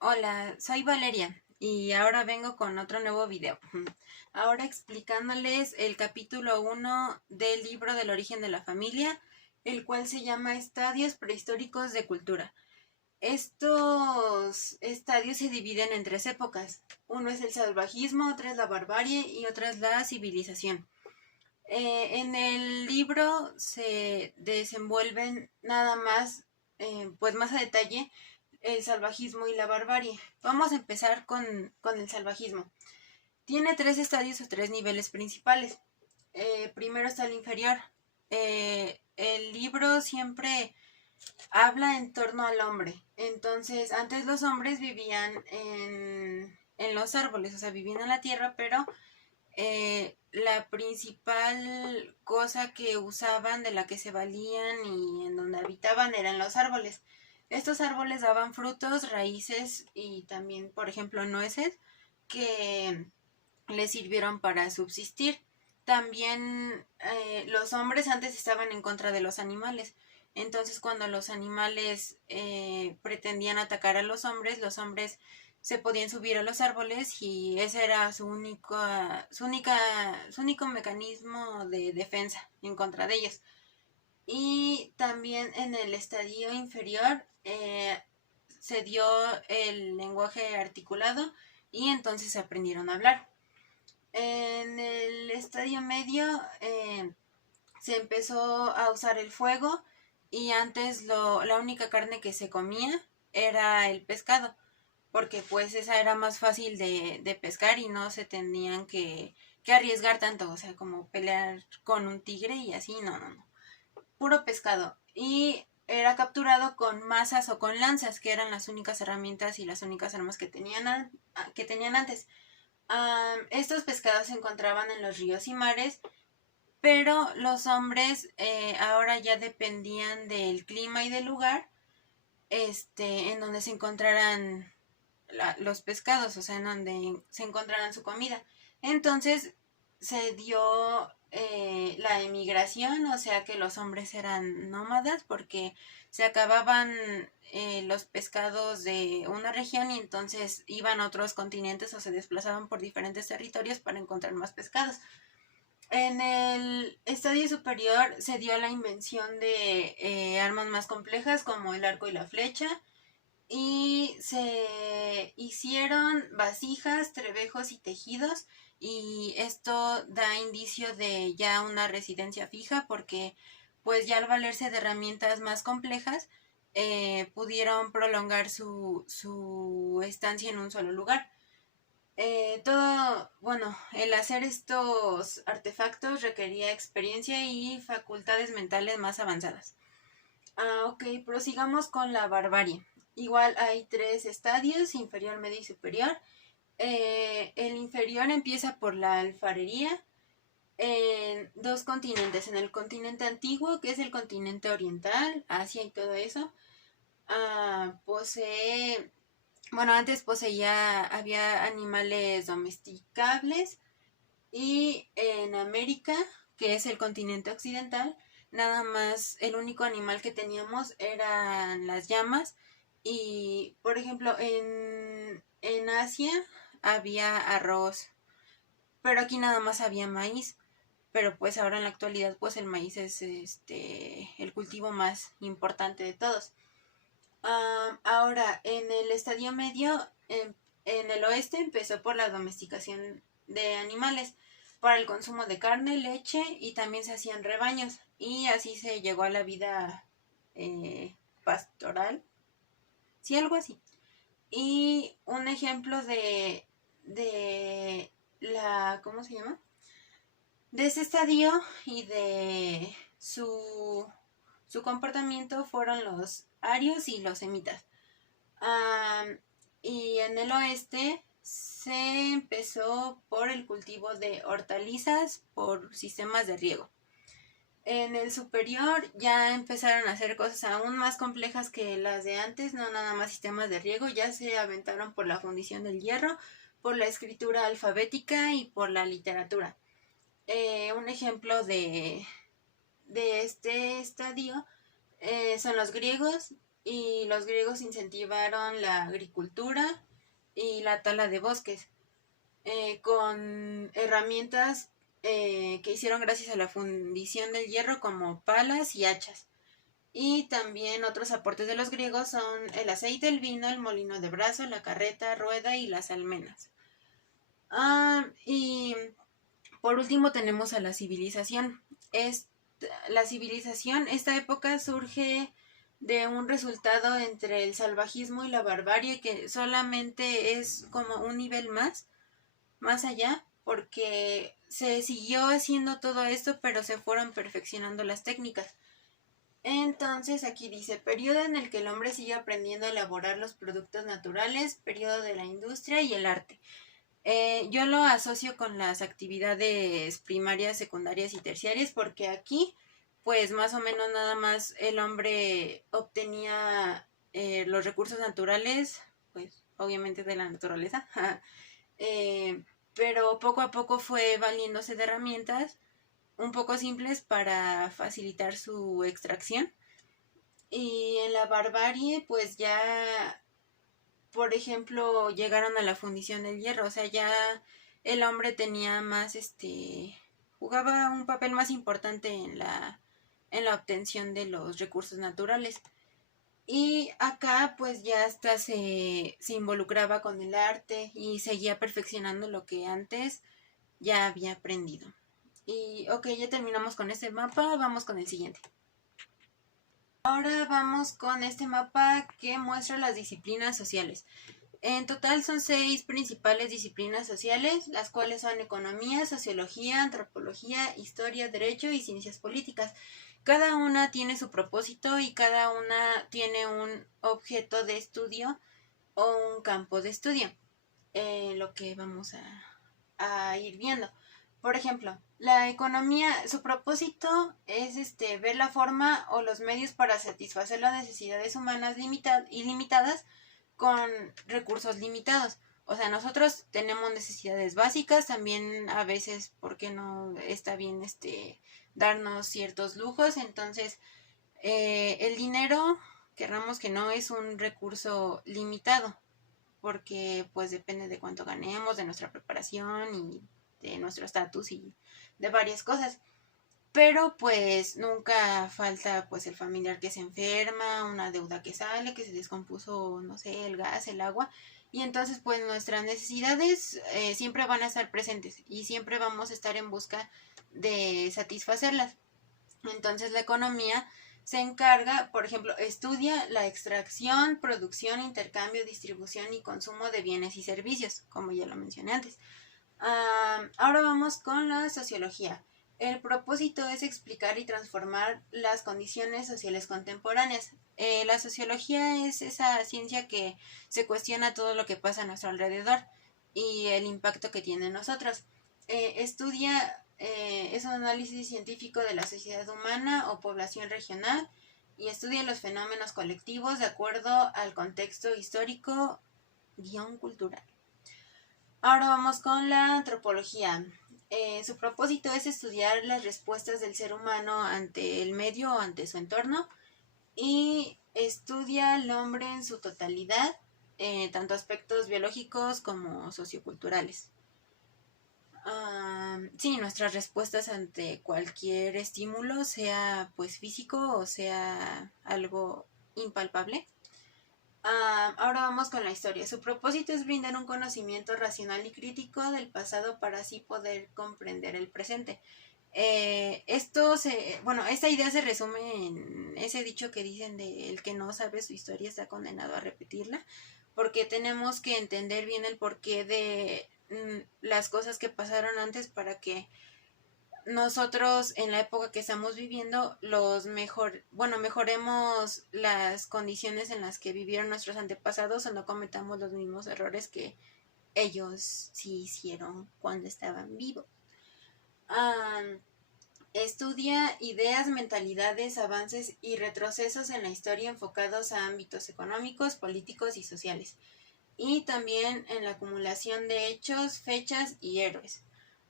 Hola, soy Valeria y ahora vengo con otro nuevo video. Ahora explicándoles el capítulo 1 del libro del origen de la familia, el cual se llama Estadios prehistóricos de cultura. Estos estadios se dividen en tres épocas. Uno es el salvajismo, otra es la barbarie y otra es la civilización. En el libro se desenvuelven nada más, pues más a detalle, el salvajismo y la barbarie. Vamos a empezar con el salvajismo. Tiene tres estadios o tres niveles principales. Primero está el inferior. El libro siempre habla en torno al hombre. Entonces, antes los hombres vivían en los árboles, o sea, vivían en la tierra, pero la principal cosa que usaban, de la que se valían y en donde habitaban eran los árboles. Estos árboles daban frutos, raíces y también, por ejemplo, nueces que les sirvieron para subsistir. También los hombres antes estaban en contra de los animales. Entonces, cuando los animales pretendían atacar a los hombres se podían subir a los árboles y ese era su único mecanismo de defensa en contra de ellos. Y también en el estadio inferior se dio el lenguaje articulado y entonces se aprendieron a hablar. En el estadio medio se empezó a usar el fuego y antes la única carne que se comía era el pescado, porque pues esa era más fácil de pescar y no se tenían que arriesgar tanto, o sea, como pelear con un tigre y así, no, puro pescado. Y era capturado con mazas o con lanzas, que eran las únicas herramientas y las únicas armas que tenían antes. Estos pescados se encontraban en los ríos y mares, pero los hombres ahora ya dependían del clima y del lugar en donde se encontraran los pescados, o sea, en donde se encontraran su comida. Entonces se dio la emigración, o sea que los hombres eran nómadas porque se acababan los pescados de una región y entonces iban a otros continentes o se desplazaban por diferentes territorios para encontrar más pescados. En el estadio superior se dio la invención de armas más complejas como el arco y la flecha y se hicieron vasijas, trebejos y tejidos y esto da indicio de ya una residencia fija porque pues ya al valerse de herramientas más complejas pudieron prolongar su estancia en un solo lugar. El hacer estos artefactos requería experiencia y facultades mentales más avanzadas. Ok, prosigamos con la barbarie. Igual hay tres estadios, inferior, medio y superior. El inferior empieza por la alfarería en dos continentes. En el continente antiguo, que es el continente oriental, Asia y todo eso, antes había animales domesticables y en América, que es el continente occidental, nada más el único animal que teníamos eran las llamas y, por ejemplo, en Asia había arroz, pero aquí nada más había maíz. Pero pues ahora en la actualidad pues el maíz es el cultivo más importante de todos. Ahora, en el estadio medio, en el oeste empezó por la domesticación de animales para el consumo de carne, leche y también se hacían rebaños y así se llegó a la vida pastoral, sí, algo así. Y un ejemplo de ¿cómo se llama? De ese estadio y de su comportamiento fueron los arios y los semitas. Y en el oeste se empezó por el cultivo de hortalizas por sistemas de riego. En el superior ya empezaron a hacer cosas aún más complejas que las de antes, no nada más sistemas de riego, ya se aventaron por la fundición del hierro, por la escritura alfabética y por la literatura. Un ejemplo de este estadio son los griegos y los griegos incentivaron la agricultura y la tala de bosques con herramientas que hicieron gracias a la fundición del hierro como palas y hachas. Y también otros aportes de los griegos son el aceite, el vino, el molino de brazo, la carreta, rueda y las almenas. Y por último tenemos a la civilización. La civilización, esta época surge de un resultado entre el salvajismo y la barbarie que solamente es como un nivel más allá, porque se siguió haciendo todo esto, pero se fueron perfeccionando las técnicas. Entonces aquí dice, periodo en el que el hombre sigue aprendiendo a elaborar los productos naturales, periodo de la industria y el arte. Yo lo asocio con las actividades primarias, secundarias y terciarias porque aquí, pues más o menos nada más el hombre obtenía los recursos naturales, pues obviamente de la naturaleza, pero poco a poco fue valiéndose de herramientas un poco simples para facilitar su extracción. Y en la barbarie, pues ya, por ejemplo, llegaron a la fundición del hierro, o sea, ya el hombre tenía más, jugaba un papel más importante en la obtención de los recursos naturales. Y acá pues ya hasta se involucraba con el arte y seguía perfeccionando lo que antes ya había aprendido. Y ok, ya terminamos con este mapa, vamos con el siguiente. Ahora vamos con este mapa que muestra las disciplinas sociales. En total son 6 principales disciplinas sociales, las cuales son economía, sociología, antropología, historia, derecho y ciencias políticas. Cada una tiene su propósito y cada una tiene un objeto de estudio o un campo de estudio, lo que vamos a ir viendo. Por ejemplo, la economía, su propósito es ver la forma o los medios para satisfacer las necesidades humanas ilimitadas con recursos limitados. O sea, nosotros tenemos necesidades básicas, también a veces, ¿por qué no está bien darnos ciertos lujos? Entonces, el dinero, querramos que no, es un recurso limitado, porque pues depende de cuánto ganemos, de nuestra preparación y de nuestro estatus y de varias cosas. Pero pues nunca falta pues el familiar que se enferma, una deuda que sale, que se descompuso, no sé, el gas, el agua. Y entonces pues nuestras necesidades siempre van a estar presentes y siempre vamos a estar en busca de satisfacerlas. Entonces la economía se encarga, por ejemplo, estudia la extracción, producción, intercambio, distribución y consumo de bienes y servicios, como ya lo mencioné antes. Ahora vamos con la sociología. El propósito es explicar y transformar las condiciones sociales contemporáneas. La sociología es esa ciencia que se cuestiona todo lo que pasa a nuestro alrededor y el impacto que tiene en nosotros. Es un análisis científico de la sociedad humana o población regional y estudia los fenómenos colectivos de acuerdo al contexto histórico cultural. Ahora vamos con la antropología. Su propósito es estudiar las respuestas del ser humano ante el medio o ante su entorno y estudia al hombre en su totalidad, tanto aspectos biológicos como socioculturales. Sí, nuestras respuestas ante cualquier estímulo, sea pues físico o sea algo impalpable. Ahora vamos con la historia. Su propósito es brindar un conocimiento racional y crítico del pasado para así poder comprender el presente. Esta idea se resume en ese dicho que dicen de el que no sabe su historia está condenado a repetirla, porque tenemos que entender bien el porqué de las cosas que pasaron antes para que nosotros en la época que estamos viviendo mejoremos las condiciones en las que vivieron nuestros antepasados o no cometamos los mismos errores que ellos sí hicieron cuando estaban vivos. Estudia ideas, mentalidades, avances y retrocesos en la historia enfocados a ámbitos económicos, políticos y sociales, y también en la acumulación de hechos, fechas y héroes.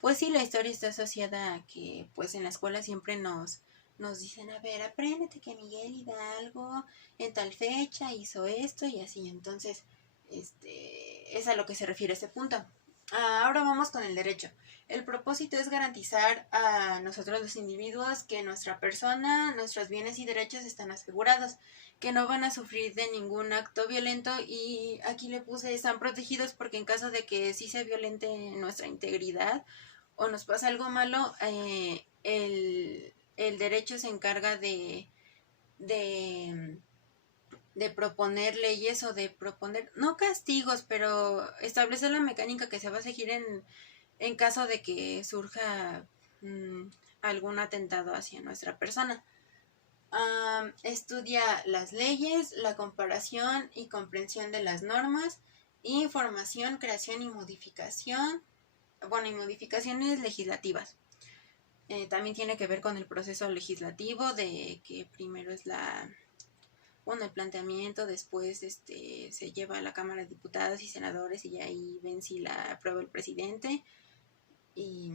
Pues sí, la historia está asociada a que pues en la escuela siempre nos nos dicen, a ver, apréndete que Miguel Hidalgo en tal fecha hizo esto y así. Entonces, es a lo que se refiere este punto. Ahora vamos con el derecho. El propósito es garantizar a nosotros los individuos que nuestra persona, nuestros bienes y derechos están asegurados, que no van a sufrir de ningún acto violento, y aquí le puse están protegidos porque en caso de que sí se violente nuestra integridad o nos pasa algo malo, el derecho se encarga de, de proponer leyes o de proponer, no castigos, pero establecer la mecánica que se va a seguir en caso de que surja algún atentado hacia nuestra persona. Estudia las leyes, la comparación y comprensión de las normas, información, creación y modificación, y modificaciones legislativas. También tiene que ver con el proceso legislativo, de que primero es el planteamiento, después se lleva a la Cámara de Diputados y Senadores y ahí ven si la aprueba el presidente y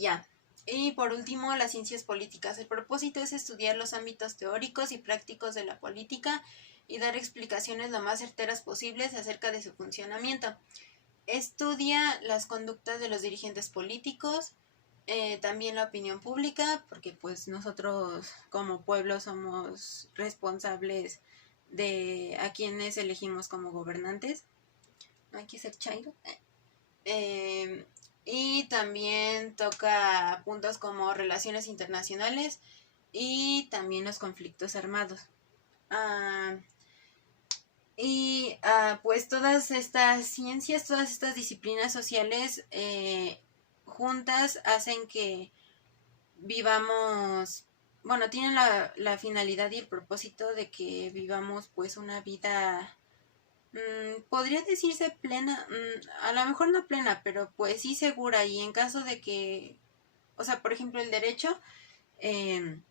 ya. Y por último, las ciencias políticas. El propósito es estudiar los ámbitos teóricos y prácticos de la política y dar explicaciones lo más certeras posibles acerca de su funcionamiento. Estudia las conductas de los dirigentes políticos, también la opinión pública, porque pues nosotros como pueblo somos responsables de a quienes elegimos como gobernantes. No hay que ser chairo. Y también toca puntos como relaciones internacionales y también los conflictos armados. Pues todas estas ciencias, todas estas disciplinas sociales juntas hacen que vivamos, tienen la finalidad y el propósito de que vivamos pues una vida, podría decirse plena, a lo mejor no plena, pero pues sí segura, y en caso de que, por ejemplo, el derecho se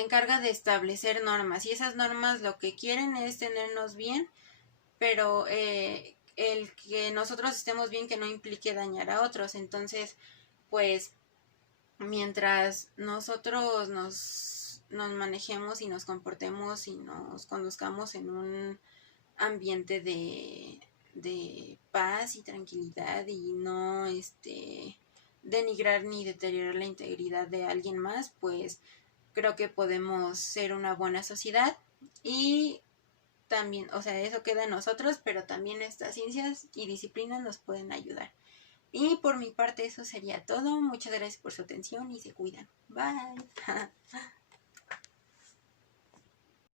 encarga de establecer normas, y esas normas lo que quieren es tenernos bien, pero el que nosotros estemos bien que no implique dañar a otros. Entonces, pues, mientras nosotros nos manejemos y nos comportemos y nos conduzcamos en un ambiente de paz y tranquilidad y no denigrar ni deteriorar la integridad de alguien más, pues creo que podemos ser una buena sociedad. Y también, eso queda en nosotros, pero también estas ciencias y disciplinas nos pueden ayudar. Y por mi parte eso sería todo. Muchas gracias por su atención y se cuidan. Bye.